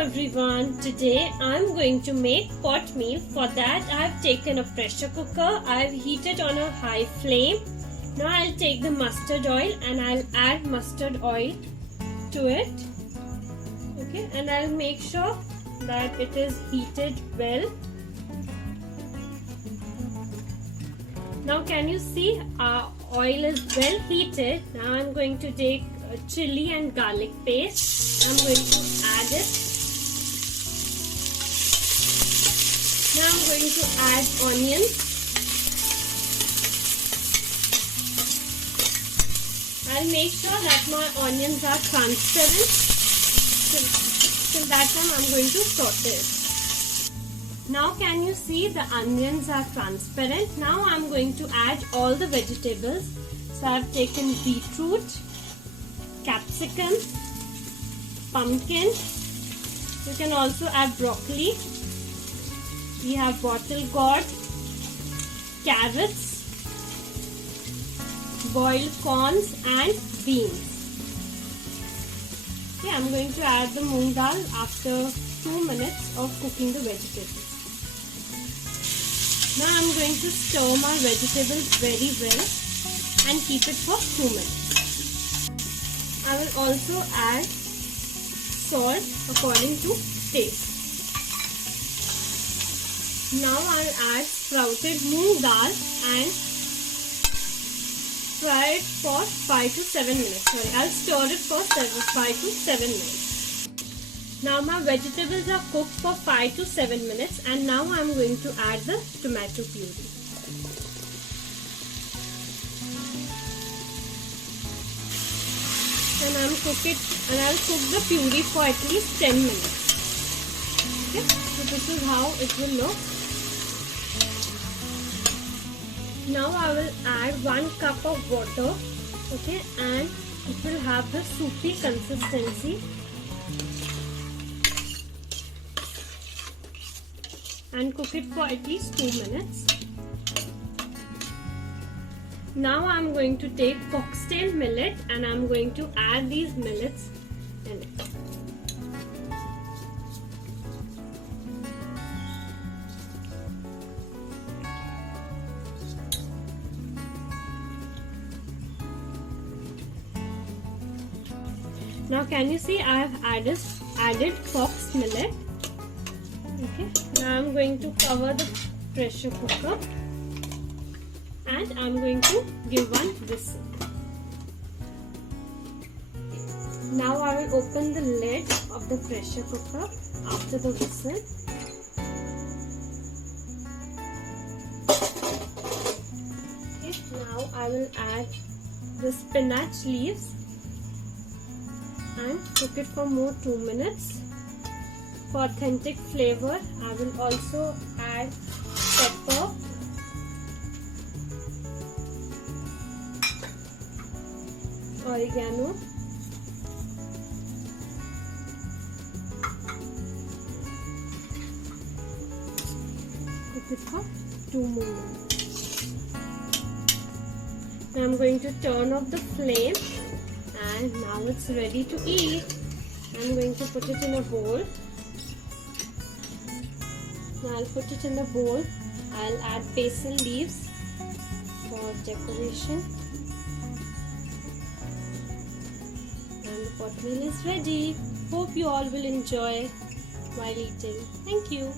everyone, today I'm going to make pot meal. For that I have taken a pressure cooker. I have heated on a high flame. Now I'll take the mustard oil and I'll add mustard oil to it. Okay, and I'll make sure that it is heated well. Now can you see our oil is well heated. Now I'm going to take chili and garlic paste. I'm going to add it. Now I'm going to add onions. I'll make sure that my onions are transparent. Till that time I'm going to saute it. Now can you see the onions are transparent. Now I'm going to add all the vegetables. So I've taken beetroot, capsicum, pumpkin. You can also add broccoli. We have bottle gourd, carrots, boiled corns and beans. Okay, I'm going to add the moong dal after 2 minutes of cooking the vegetables. Now I'm going to stir my vegetables very well and keep it for 2 minutes. I will also add salt according to taste. Now I'll add sprouted moong dal and fry it for 5 to 7 minutes. Sorry, I'll stir it for 5 to 7 minutes. Now my vegetables are cooked for 5 to 7 minutes and now I'm going to add the tomato puree. And I'll cook the puree for at least 10 minutes. Okay, so this is how it will look. Now I will add 1 cup of water, okay, and it will have the soupy consistency. And cook it for at least 2 minutes. Now I'm going to take foxtail millet and I'm going to add these millets in it. Now can you see I have added fox millet. Okay. Now I'm going to cover the pressure cooker and I'm going to give 1 whistle. Now I will open the lid of the pressure cooker after the whistle. Okay. Now I will add the spinach leaves and cook it for more 2 minutes. For authentic flavor, I will also add pepper, oregano, cook it for 2 more minutes. Now I'm going to turn off the flame and now it's ready to eat. I'm going to put it in a bowl. Now I'll put it in the bowl. I'll add basil leaves for decoration. And the pot meal is ready. Hope you all will enjoy while eating. Thank you.